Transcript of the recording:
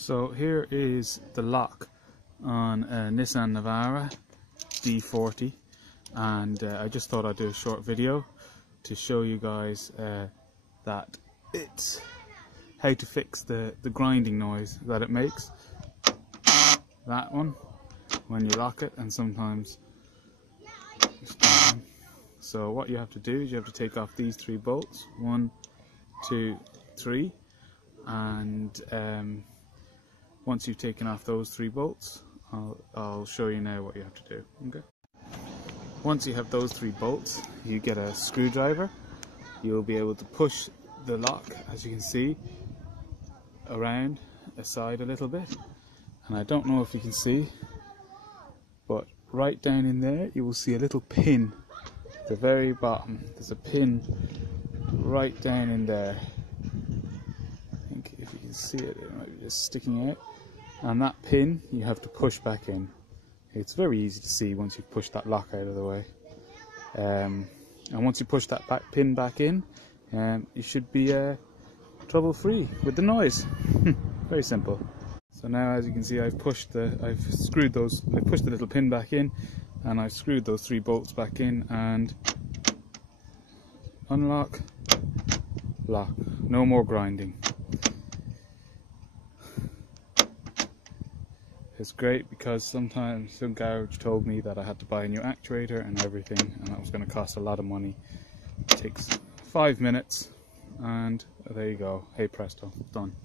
So here is the lock on a Nissan Navara d40, and I just thought I'd do a short video to show you guys that it's how to fix the grinding noise that it makes. That one when you lock it, and sometimes. So what you have to do is you have to take off these 3 bolts, 1, 2, 3, and once you've taken off those 3 bolts, I'll show you now what you have to do. Okay. Once you have those 3 bolts, you get a screwdriver. You'll be able to push the lock, as you can see, around aside a little bit. And I don't know if you can see, but right down in there you will see a little pin at the very bottom. There's a pin right down in there. I think if you can see it, it might be just sticking out. And that pin you have to push back in. It's very easy to see once you push that lock out of the way. And once you push that pin back in, you should be trouble free with the noise. Very simple. So now, as you can see, I've pushed the little pin back in, and I've screwed those 3 bolts back in, and unlock, lock. No more grinding. It's great because sometimes some garage told me that I had to buy a new actuator and everything, and that was going to cost a lot of money. It takes 5 minutes, and there you go. Hey presto, done.